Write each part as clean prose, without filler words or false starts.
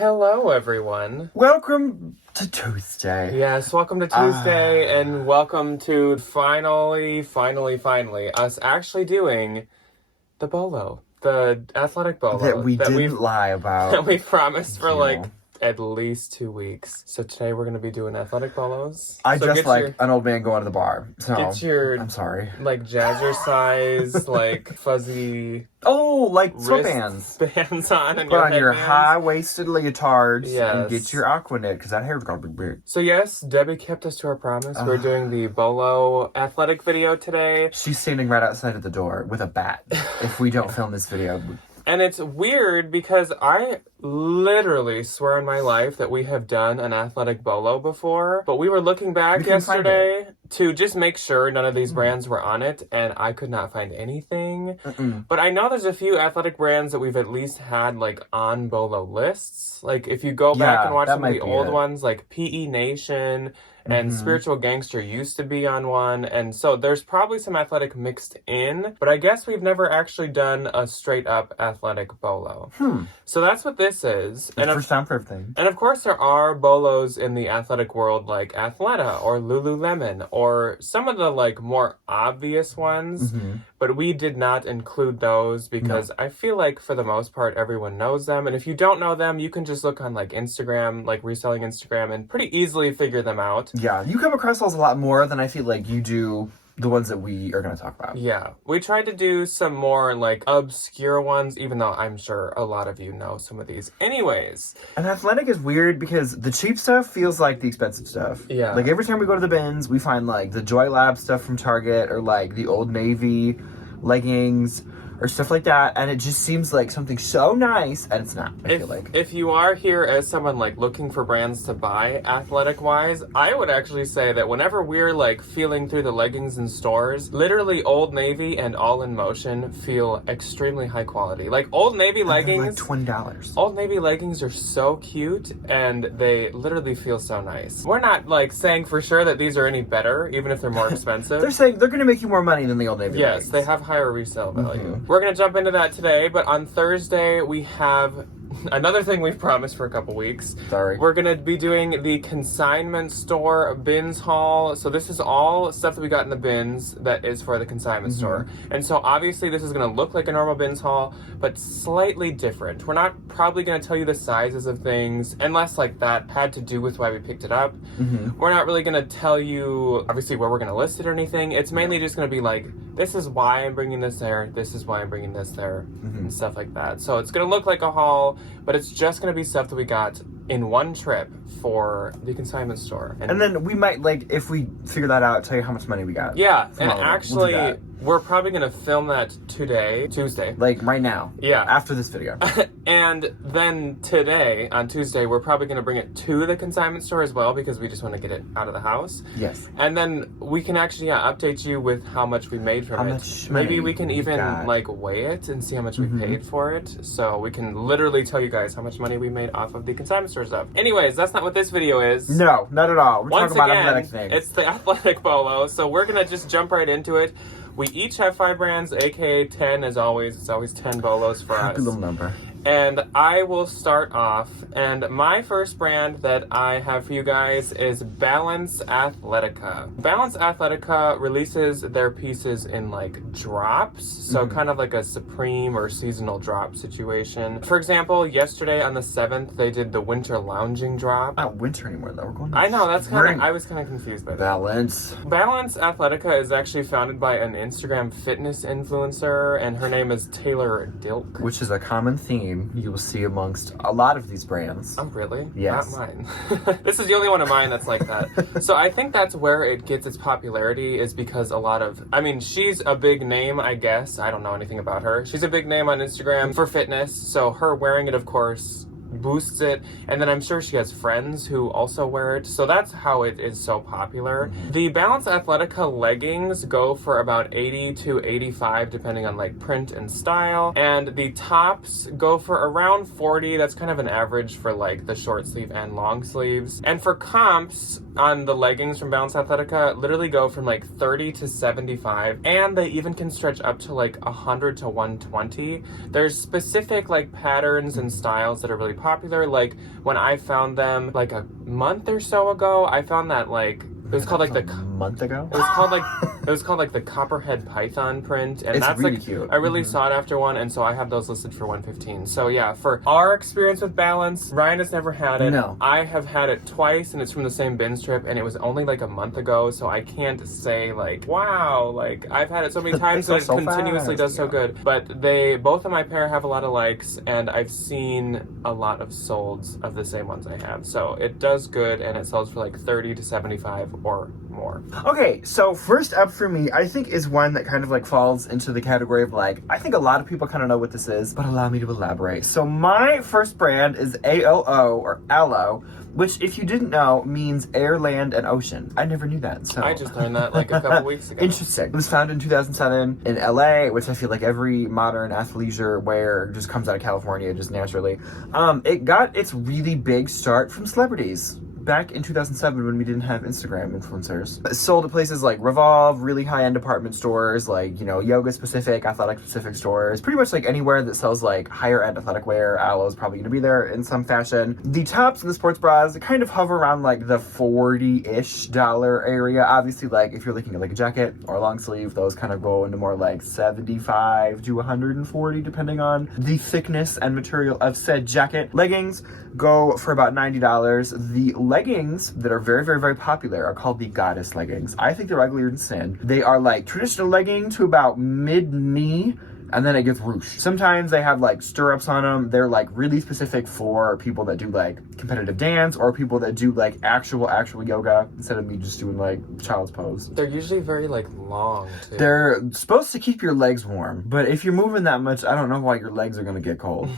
Hello, everyone. Welcome to Tuesday. Yes, welcome to Tuesday, and welcome to finally us actually doing the BOLO, the athletic BOLO That we didn't lie about. that we promised for like at least 2 weeks. So today we're going to be doing athletic BOLOs. I dress like an old man going to the bar. So get your, I'm sorry. Like jazzercise, like fuzzy. Oh, like sweatbands. Bands on and Put your on your headbands. high-waisted leotards and Yes. get your aqua knit because that hair's gonna be big. So yes, Debbie kept us to our promise. We're doing the BOLO athletic video today. She's standing right outside of the door with a bat if we don't film this video. And it's weird because I literally swear on my life that we have done an athletic BOLO before. But we were looking back yesterday to just make sure none of these brands were on it. And I could not find anything. But I know there's a few athletic brands that we've at least had like on BOLO lists. Like if you go back and watch some of the old ones, like PE Nation and Spiritual Gangster used to be on one. And so there's probably some athletic mixed in. But I guess we've never actually done a straight up athletic BOLO. So that's what this is. And first time for everything. And of course there are BOLOs in the athletic world like Athleta or Lululemon or some of the like more obvious ones. But we did not include those because I feel like for the most part everyone knows them. And if you don't know them, you can just look on like Instagram, like reselling Instagram, and pretty easily figure them out. Yeah, you come across those a lot more than I feel like you do the ones that we are going to talk about. Yeah, we tried to do some more like obscure ones, even though I'm sure a lot of you know some of these. Anyways. And athletic is weird because the cheap stuff feels like the expensive stuff. Yeah. Like every time we go to the bins, we find like the Joy Lab stuff from Target or like the Old Navy leggings or stuff like that, and it just seems like something so nice, and it's not, I feel like. If you are here as someone like looking for brands to buy athletic wise, I would actually say that whenever we're like feeling through the leggings in stores, literally Old Navy and All in Motion feel extremely high quality. Like Old Navy leggings, like $20. Old Navy leggings are so cute and they literally feel so nice. We're not like saying for sure that these are any better, even if they're more expensive. They're saying they're going to make you more money than the Old Navy leggings. Yes, they have higher resale value. We're going to jump into that today, but on Thursday we have another thing we've promised for a couple weeks. Sorry. We're going to be doing the consignment store bins haul. So this is all stuff that we got in the bins that is for the consignment store. And so obviously this is going to look like a normal bins haul, but slightly different. We're not probably going to tell you the sizes of things unless like that had to do with why we picked it up. We're not really going to tell you obviously where we're going to list it or anything. It's mainly just going to be like, this is why I'm bringing this there. This is why I'm bringing this there and stuff like that. So it's going to look like a haul, but it's just going to be stuff that we got in one trip for the consignment store. And then we might, like, if we figure that out, tell you how much money we got. Yeah, and actually, we're probably going to film that today, Tuesday. Like, right now. Yeah. After this video. And then today, on Tuesday, we're probably going to bring it to the consignment store as well because we just want to get it out of the house. Yes. And then we can actually update you with how much we made from it. Maybe we can even like weigh it and see how much we paid for it. So we can literally tell you guys how much money we made off of the consignment store stuff. Anyways, that's not what this video is. No, not at all. We're Once talking about again, athletic things. It's the athletic BOLO. So we're going to just jump right into it. We each have 5 brands, aka 10 as always. It's always 10 BOLOs for us. Happy little number. And I will start off. And my first brand that I have for you guys is Balance Athletica. Balance Athletica releases their pieces in like drops. So kind of like a Supreme or seasonal drop situation. For example, yesterday on the 7th, they did the winter lounging drop. Not winter anymore though. We're going to I know, that's kind of, I was kind of confused by that. Balance. Balance Athletica is actually founded by an Instagram fitness influencer, and her name is Taylor Dilk. Which is a common theme you will see amongst a lot of these brands. Oh, really? Yes. Not mine. This is the only one of mine that's like that. So I think that's where it gets its popularity is because a lot of, I mean, she's a big name, I guess. I don't know anything about her. She's a big name on Instagram for fitness. So her wearing it, of course, boosts it, and then I'm sure she has friends who also wear it, so that's how it is so popular. The Balance Athletica leggings go for about 80 to 85 depending on like print and style, and the tops go for around 40. That's kind of an average for like the short sleeve and long sleeves. And for comps on the leggings from Balance Athletica literally go from like 30 to 75, and they even can stretch up to like 100 to 120. There's specific like patterns and styles that are really popular. Like when I found them like a month or so ago, I found that like it was called like a month ago. It was called like the Copperhead Python print, and it's that's really like cute. a really sought after one, and so I have those listed for $115. So yeah, for our experience with Balance, Ryan has never had it. No. I have had it twice, and it's from the same bin strip, and it was only like a month ago, so I can't say like wow, like I've had it so many times, so it continuously does so good. But both of my pair have a lot of likes, and I've seen a lot of solds of the same ones I have. So it does good, and it sells for like 30 to 75 or more. Okay, so first up for me, I think is one that kind of like falls into the category of like, I think a lot of people kind of know what this is, but allow me to elaborate. So my first brand is ALO or Aloe, which if you didn't know means air, land, and ocean. I never knew that. So I just learned that like a couple weeks ago. Interesting. It was founded in 2007 in LA, which I feel like every modern athleisure wear just comes out of California just naturally. It got its really big start from celebrities. Back in 2007 when we didn't have Instagram influencers. It sold at places like Revolve, really high-end department stores, like, you know, yoga-specific, athletic-specific stores. Pretty much like anywhere that sells like higher-end athletic wear, Aloe is probably going to be there in some fashion. The tops and the sports bras kind of hover around like the $40-ish area. Obviously, like if you're looking at like a jacket or a long sleeve, those kind of go into more like 75 to 140 depending on the thickness and material of said jacket. Leggings go for about $90. The leggings that are very, very, very popular are called the goddess leggings. I think they're uglier than sin. They are like traditional legging to about mid-knee, and then it gets ruched. Sometimes they have like stirrups on them. They're like really specific for people that do like competitive dance or people that do like actual yoga instead of me just doing like child's pose. They're usually very like long too. They're supposed to keep your legs warm, but if you're moving that much, I don't know why your legs are gonna get cold.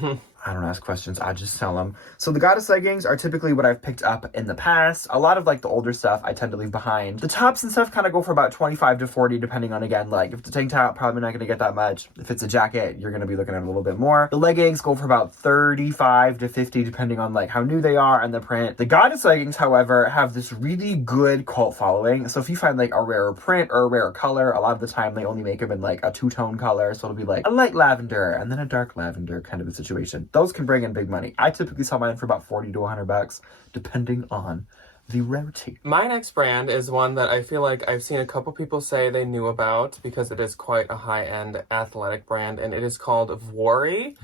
I don't ask questions, I just sell them. So the goddess leggings are typically what I've picked up in the past. A lot of like the older stuff I tend to leave behind. The tops and stuff kind of go for about 25 to 40 depending on, again, like if it's a tank top, probably not gonna get that much. If it's a jacket, you're gonna be looking at a little bit more. The leggings go for about 35 to 50 depending on like how new they are and the print. The goddess leggings, however, have this really good cult following. So if you find like a rarer print or a rarer color, a lot of the time they only make them in like a two-tone color. So it'll be like a light lavender and then a dark lavender kind of a situation. Those can bring in big money. I typically sell mine for about $40 to $100, depending on the rarity. My next brand is one that I feel like I've seen a couple people say they knew about because it is quite a high-end athletic brand, and it is called Vuori.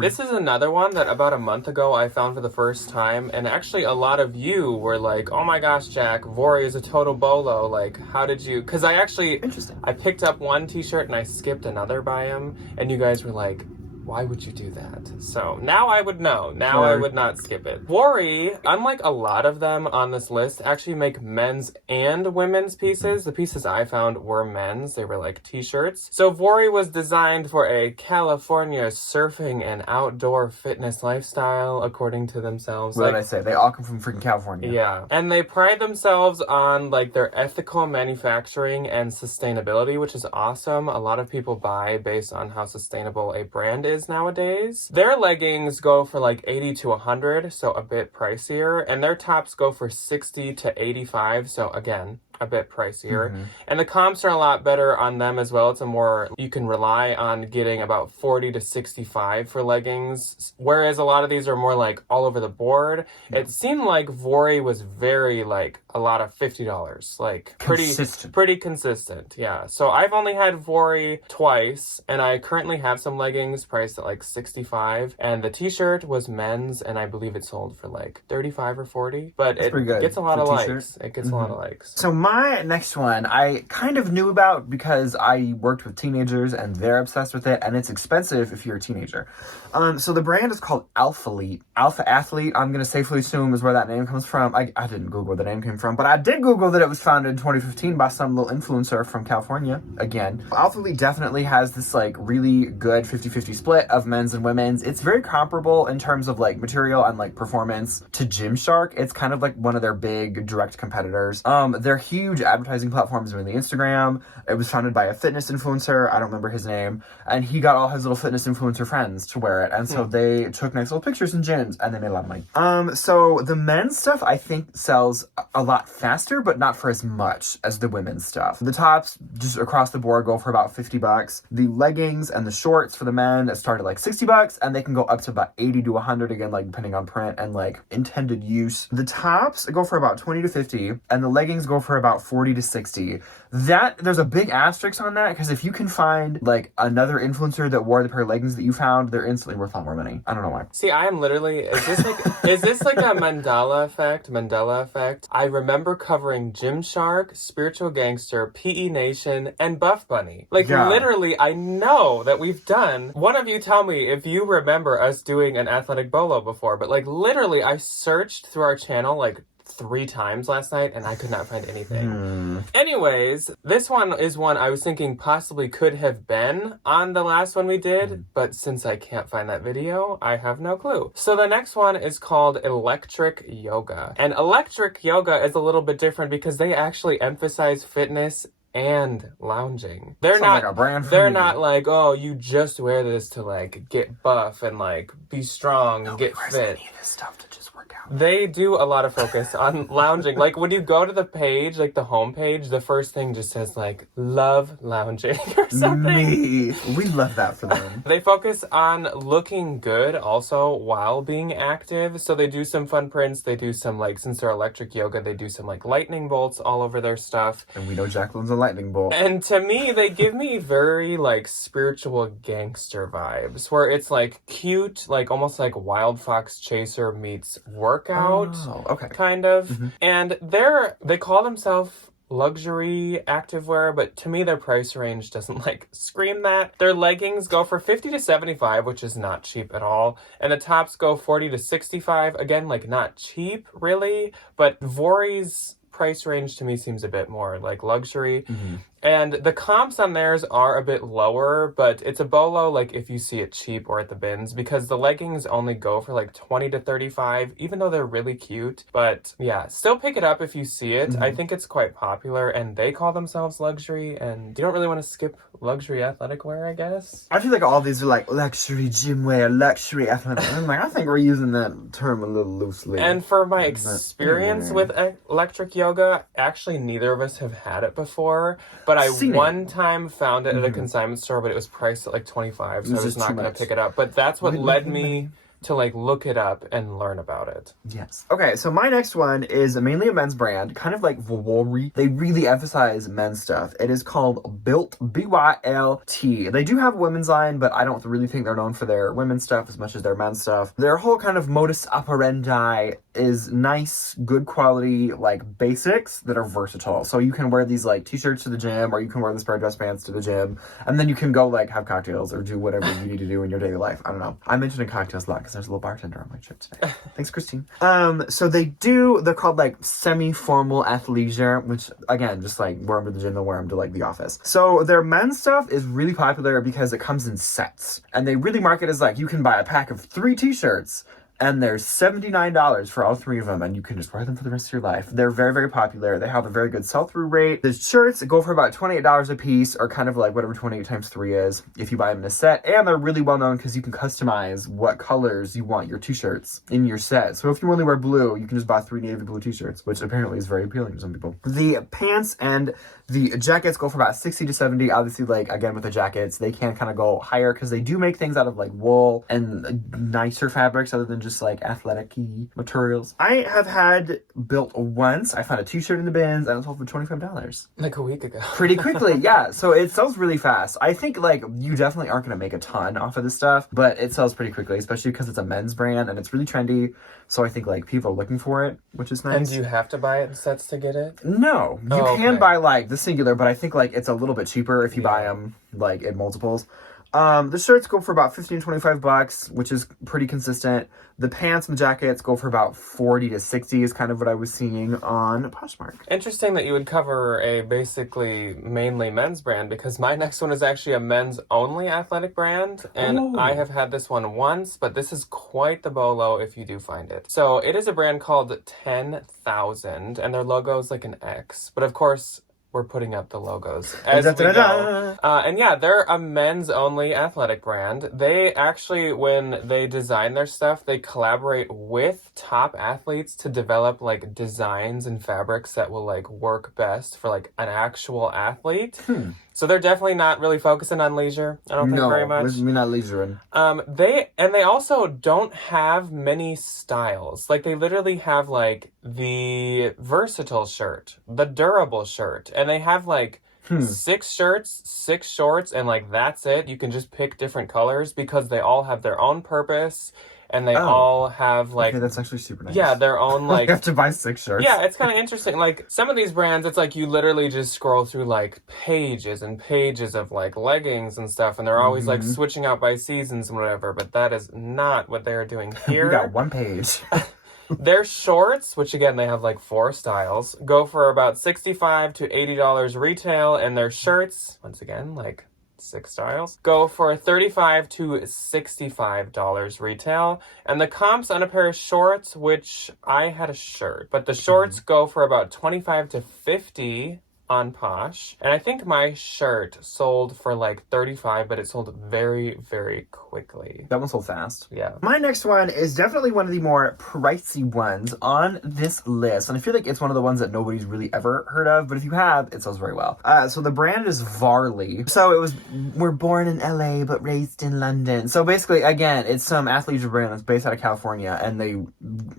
This is another one that about a month ago I found for the first time, and actually a lot of you were like, oh my gosh, Jack, Vuori is a total bolo. Like, how did you... Because I picked up one t-shirt and I skipped another by him, and you guys were like, why would you do that? So now I would know. Now I would not skip it. Vuori, unlike a lot of them on this list, actually make men's and women's pieces. The pieces I found were men's. They were like t-shirts. So Vuori was designed for a California surfing and outdoor fitness lifestyle, according to themselves. What did I say? They all come from freaking California. Yeah. And they pride themselves on like their ethical manufacturing and sustainability, which is awesome. A lot of people buy based on how sustainable a brand is nowadays. Their leggings go for like 80 to 100, so a bit pricier, and their tops go for 60 to 85, so again, a bit pricier. And the comps are a lot better on them as well. It's a more, you can rely on getting about 40 to 65 for leggings, whereas a lot of these are more like all over the board. It seemed like Vuori was very like a lot of $50, like pretty consistent. Yeah. So I've only had Vuori twice, and I currently have some leggings priced at like 65, and the t-shirt was men's, and I believe it sold for like 35 or 40, but it gets a lot of likes. It gets a lot of likes. So my next one I kind of knew about because I worked with teenagers and they're obsessed with it, and it's expensive if you're a teenager. So the brand is called Alphalete. Alpha Athlete, I'm going to safely assume, is where that name comes from. I didn't Google where the name came from, but I did Google that it was founded in 2015 by some little influencer from California. Again, Alphalete definitely has this like really good 50-50 split of men's and women's. It's very comparable in terms of like material and like performance to Gymshark. It's kind of like one of their big direct competitors. They're huge huge advertising platforms, mainly Instagram. It was founded by a fitness influencer. I don't remember his name. And he got all his little fitness influencer friends to wear it. And so they took nice little pictures in gyms and they made a lot of money. So the men's stuff I think sells a lot faster, but not for as much as the women's stuff. The tops just across the board go for about $50. The leggings and the shorts for the men start at like $60 and they can go up to about $80 to $100 again, like depending on print and like intended use. The tops go for about $20 to $50 and the leggings go for about $40 to $60. That there's a big asterisk on that because if you can find like another influencer that wore the pair of leggings that you found, they're instantly worth a lot more money. I don't know why. See, I am literally, is this like a Mandela effect? I remember covering Gymshark, Spiritual Gangster, PE Nation, and Buff Bunny. Like literally, I know that we've done, one of you tell me if you remember us doing an athletic bolo before, but like literally I searched through our channel like 3 times last night and I could not find anything. Anyways, this one is one I was thinking possibly could have been on the last one we did, but since I can't find that video, I have no clue. So the next one is called Electric Yoga. And Electric Yoga is a little bit different because they actually emphasize fitness and lounging. They're not like a brand they're me. Not like, oh, you just wear this to like get buff and like be strong and get fit. Any of this stuff to just work out. They do a lot of focus on lounging. Like when you go to the page, like the home page, the first thing just says like love lounging or something. We love that for them. They focus on looking good also while being active. So they do some fun prints. They do some like, since they're electric yoga, they do some like lightning bolts all over their stuff. And we know Jacqueline's a lightning bolt. And to me, they give me very like spiritual gangster vibes where it's like cute, like almost like Wild Fox Chaser meets workout. Oh, okay. Kind of. And they call themselves luxury activewear, but to me their price range doesn't like scream that. Their leggings go for $50 to $75, which is not cheap at all, and the tops go $40 to $65. Again, like not cheap really, but Vuori's price range to me seems a bit more like luxury. And the comps on theirs are a bit lower, but it's a bolo like if you see it cheap or at the bins, because the leggings only go for like $20 to $35, even though they're really cute. But yeah, still pick it up if you see it. I think it's quite popular and they call themselves luxury, and you don't really want to skip luxury athletic wear, I guess. I feel like all these are like luxury gym wear, luxury athletic. I'm like, I think we're using that term a little loosely. And for my experience with electric yoga, actually neither of us have had it before, but I one time found it at a consignment store, but it was priced at like $25, so I was not going to pick it up. But that's what led me to like look it up and learn about it. Yes. Okay, so my next one is mainly a men's brand, kind of like Vuori. They really emphasize men's stuff. It is called Bylt, B-Y-L-T. They do have a women's line, but I don't really think they're known for their women's stuff as much as their men's stuff. Their whole kind of modus operandi is nice, good quality, like basics that are versatile. So you can wear these like t-shirts to the gym, or you can wear this pair of dress pants to the gym, and then you can go like have cocktails or do whatever you need to do in your daily life. I don't know. I'm mentioning cocktails a lot because there's a little bartender on my trip today. Thanks, Christine. So they're called like semi-formal athleisure, which again, just like wear them to the gym and wear them to like the office. So their men's stuff is really popular because it comes in sets, and they really market as like you can buy a pack of 3 t-shirts and they're $79 for all 3 of them, and you can just wear them for the rest of your life. They're very, very popular. They have a very good sell-through rate. The shirts go for about $28 a piece, or kind of like whatever 28 times 3 is, if you buy them in a set. And they're really well known because you can customize what colors you want your t-shirts in your set. So if you only wear blue, you can just buy 3 navy blue t-shirts, which apparently is very appealing to some people. The pants and the jackets go for about $60 to $70. Obviously, like, again, with the jackets, they can kind of go higher because they do make things out of, like, wool and nicer fabrics other than just, like, athletic-y materials. I have had Bylt once. I found a t-shirt in the bins, and it sold for $25. Like a week ago. Pretty quickly, yeah. So it sells really fast. I think, like, you definitely aren't going to make a ton off of this stuff, but it sells pretty quickly, especially because it's a men's brand, and it's really trendy. So I think, like, people are looking for it, which is nice. And do you have to buy it in sets to get it? No. You can buy, like, the singular, but I think, like, it's a little bit cheaper if you buy them, like, in multiples. The shirts go for about $15-25, which is pretty consistent. The pants and the jackets go for about $40 to $60 is kind of what I was seeing on Poshmark. Interesting that you would cover a basically mainly men's brand, because my next one is actually a men's only athletic brand, and I have had this one once, but this is quite the bolo if you do find it. So it is a brand called 10,000, and their logo is like an X, but of course we're putting up the logos as we go. And yeah, they're a men's only athletic brand. They actually, when they design their stuff, they collaborate with top athletes to develop like designs and fabrics that will like work best for like an actual athlete. So they're definitely not really focusing on leisure. I don't think very much. No, we're not leisuring. They also don't have many styles. Like they literally have like the versatile shirt, the durable shirt, and they have like 6 shirts, 6 shorts, and like that's it. You can just pick different colors because they all have their own purpose. And they all have like... Okay, that's actually super nice. Yeah, their own like... I have to buy 6 shirts. Yeah, it's kind of interesting. Like, some of these brands, it's like you literally just scroll through like pages and pages of like leggings and stuff. And they're always like switching out by seasons and whatever. But that is not what they're doing here. We got 1 page. Their shorts, which again, they have like 4 styles, go for about $65 to $80 retail. And their shirts, once again, like... 6 styles, go for $35 to $65 retail. And the comps on a pair of shorts, which I had a shirt, but the shorts go for about $25 to $50 on Posh. And I think my shirt sold for like $35, but it sold very, very quickly. That one sold fast. Yeah. My next one is definitely one of the more pricey ones on this list. And I feel like it's one of the ones that nobody's really ever heard of, but if you have, it sells very well. So the brand is Varley. So we're born in LA, but raised in London. So basically, again, it's some athleisure brand that's based out of California, and they,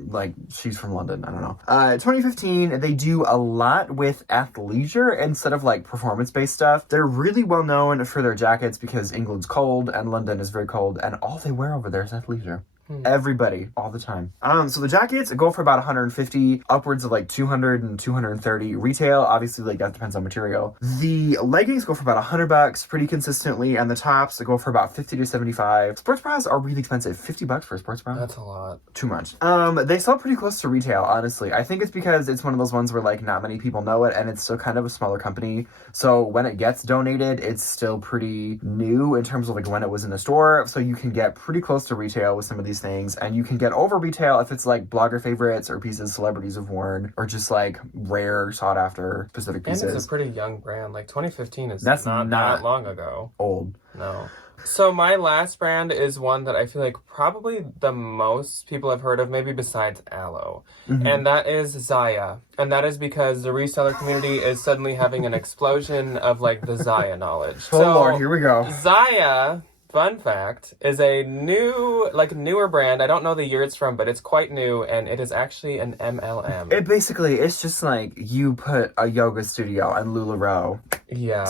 like, she's from London, I don't know. 2015, they do a lot with athleisure instead of like performance-based stuff. They're really well known for their jackets because England's cold and London is very cold, and all they wear over there is athleisure. Everybody, all the time. So the jackets go for about $150, upwards of like $200 and $230 retail. Obviously, like that depends on material. The leggings go for about $100 pretty consistently, and the tops go for about $50 to $75. Sports bras are really expensive. $50 for a sports bra? That's a lot. Too much. They sell pretty close to retail, honestly. I think it's because it's one of those ones where like not many people know it, and it's still kind of a smaller company. So when it gets donated, it's still pretty new in terms of like when it was in the store. So you can get pretty close to retail with some of these things, and you can get over retail if it's like blogger favorites or pieces celebrities have worn, or just like rare sought after specific pieces. And it's a pretty young brand. Like 2015 is That's not that long ago. Old. No. So my last brand is one that I feel like probably the most people have heard of, maybe besides Aloe. And that is Ziya. And that is because the reseller community is suddenly having an explosion of like the Ziya knowledge. Oh so, Lord, here we go. Ziya, fun fact, is a newer brand. I don't know the year it's from, but it's quite new, and it is actually an MLM. It's just like you put a yoga studio and LuLaRoe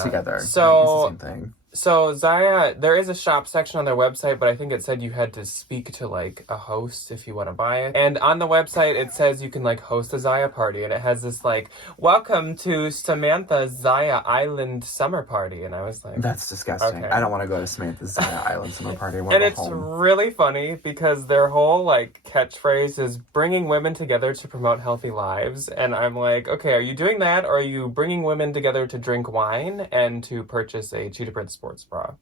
together. So it's the same thing. So Ziya, there is a shop section on their website, but I think it said you had to speak to like a host if you want to buy it. And on the website, it says you can like host a Ziya party, and it has this like, welcome to Samantha's Ziya Island summer party. And I was like, that's disgusting. Okay. I don't want to go to Samantha's Ziya Island summer party. And it's really funny because their whole like catchphrase is bringing women together to promote healthy lives. And I'm like, okay, are you doing that, or are you bringing women together to drink wine and to purchase a Cheetah Print sports bra?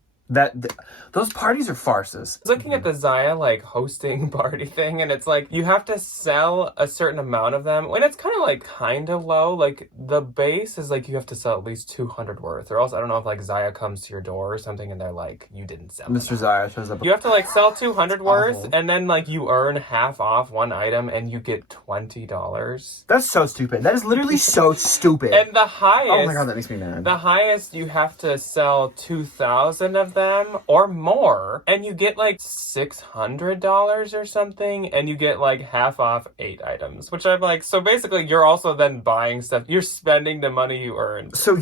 Those parties are farces. I was looking at the Ziya like hosting party thing, and it's like you have to sell a certain amount of them, and it's kind of low. Like the base is like you have to sell at least 200 worth, or else I don't know if like Ziya comes to your door or something, and they're like, you didn't sell. Mr. Ziya shows up. You have to like sell 200 worth, and then like you earn half off one item, and you get $20. That's so stupid. That is literally so stupid. And the highest, oh my god, that makes me mad. The highest you have to sell 2,000 of them or more, and you get like $600 or something, and you get like half off 8 items, which I'm like, so basically you're also then buying stuff. You're spending the money you earned. So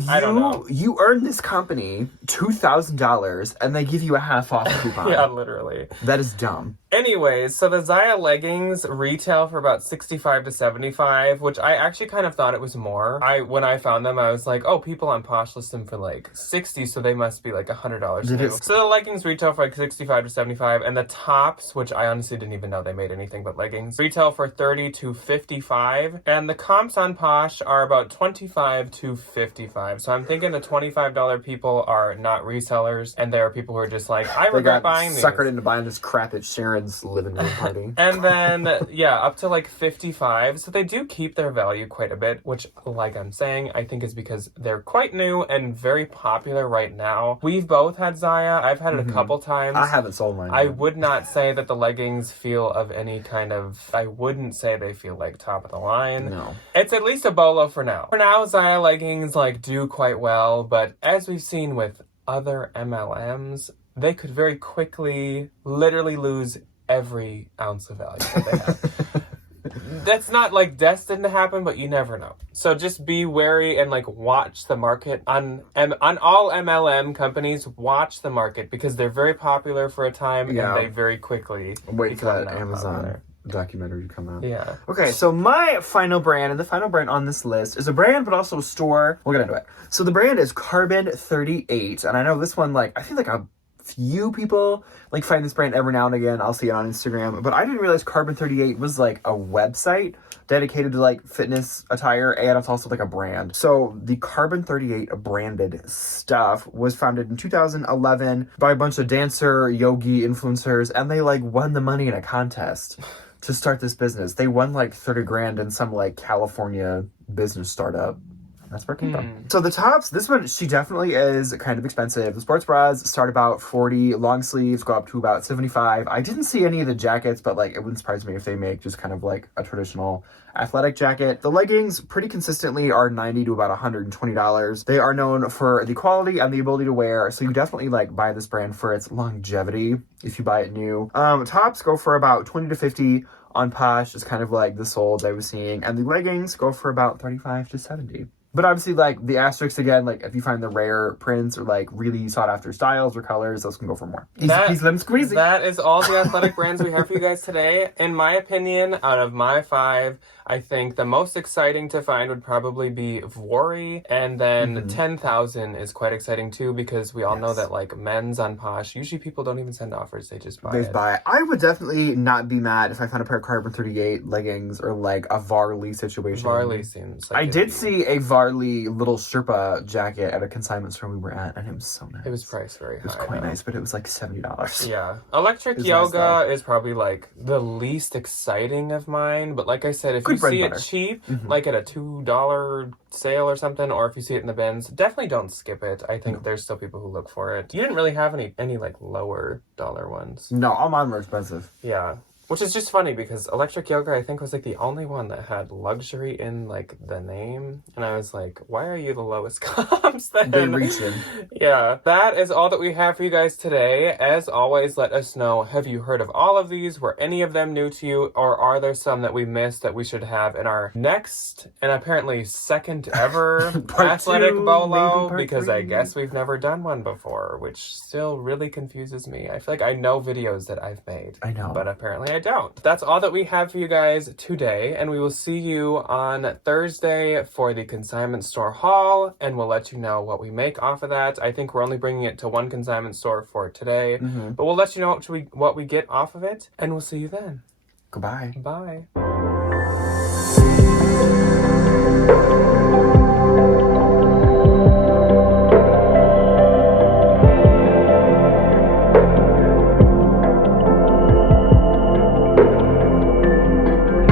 you earn this company $2,000 and they give you a half off coupon. Yeah, literally. That is dumb. Anyways, so the Ziya leggings retail for about $65 to $75, which I actually kind of thought it was more. When I found them, I was like, oh, people on Posh list them for like $60, so they must be like $100 new. So the leggings retail for like $65 to $75, and the tops, which I honestly didn't even know they made anything but leggings, retail for $30 to $55, and the comps on Posh are about $25 to $55. So I'm thinking the $25 people are not resellers, and there are people who are just like, I regret buying these. Suckered into buying this crap at Sharon's living room party. And then, yeah, up to like 55. So they do keep their value quite a bit, which, like I'm saying, I think is because they're quite new and very popular right now. We've both had Ziya. I've had it a couple times. I haven't sold mine. I would not say that the leggings feel of any kind of, I wouldn't say they feel like top of the line. No. It's at least a BOLO for now. For now, Ziya leggings like do quite well, but as we've seen with other MLMs, they could very quickly literally lose every ounce of value that they have. That's not like destined to happen, but you never know. So just be wary and like watch the market on all MLM companies. Watch the market because they're very popular for a time and they very quickly wait for that Amazon popular documentary to come out. Yeah. Okay, so my final brand, and the final brand on this list, is a brand but also a store. We'll get into it. So the brand is Carbon 38, and I know this one, like, I feel like a few people like find this brand every now and again. I'll see it on Instagram, but I didn't realize Carbon 38 was like a website dedicated to like fitness attire, and it's also like a brand. So the Carbon 38 branded stuff was founded in 2011 by a bunch of dancer, yogi influencers, and they like won the money in a contest to start this business. They won like 30 grand in some like California business startup. That's where it came from. So the tops, this one, she definitely is kind of expensive. The sports bras start about 40, long sleeves go up to about 75. I didn't see any of the jackets, but like it wouldn't surprise me if they make just kind of like a traditional athletic jacket. The leggings pretty consistently are $90 to about $120. They are known for the quality and the ability to wear, so you definitely like buy this brand for its longevity if you buy it new. Tops go for about 20 to 50 on Posh, is kind of like the sold I was seeing, and the leggings go for about 35 to 70. But obviously, like, the asterisks, again, like, if you find the rare prints or, like, really sought-after styles or colors, those can go for more. Easy peasy lemon squeezy. That is all the athletic brands we have for you guys today. In my opinion, out of my 5, I think the most exciting to find would probably be Vuori, and then 10,000 is quite exciting, too, because we all know that, like, men's on Posh, usually people don't even send offers, they just buy it. I would definitely not be mad if I found a pair of Carbon 38 leggings or, like, a Varley situation. Varley seems like I did see a Varley little Sherpa jacket at a consignment store we were at, and it was so nice. It was priced very high. It was quite nice, but it was like $70. Yeah. Electric yoga is probably like the least exciting of mine, but like I said, if you see it cheap, like at a $2 sale or something, or if you see it in the bins, definitely don't skip it. I think there's still people who look for it. You didn't really have any like lower dollar ones. No, all mine were expensive. Yeah. Which is just funny because Electric Yoga, I think, was like the only one that had luxury in like the name. And I was like, why are you the lowest comps then? They reach in. Yeah. That is all that we have for you guys today. As always, let us know, have you heard of all of these? Were any of them new to you? Or are there some that we missed that we should have in our next and apparently second ever athletic BOLO? Because 3. I guess we've never done one before, which still really confuses me. I feel like I know videos that I've made. I know. But apparently I don't. That's all that we have for you guys today, and we will see you on Thursday for the consignment store haul, and we'll let you know what we make off of that. I think we're only bringing it to one consignment store for today, but we'll let you know what we get off of it, and we'll see you then. Goodbye. Bye.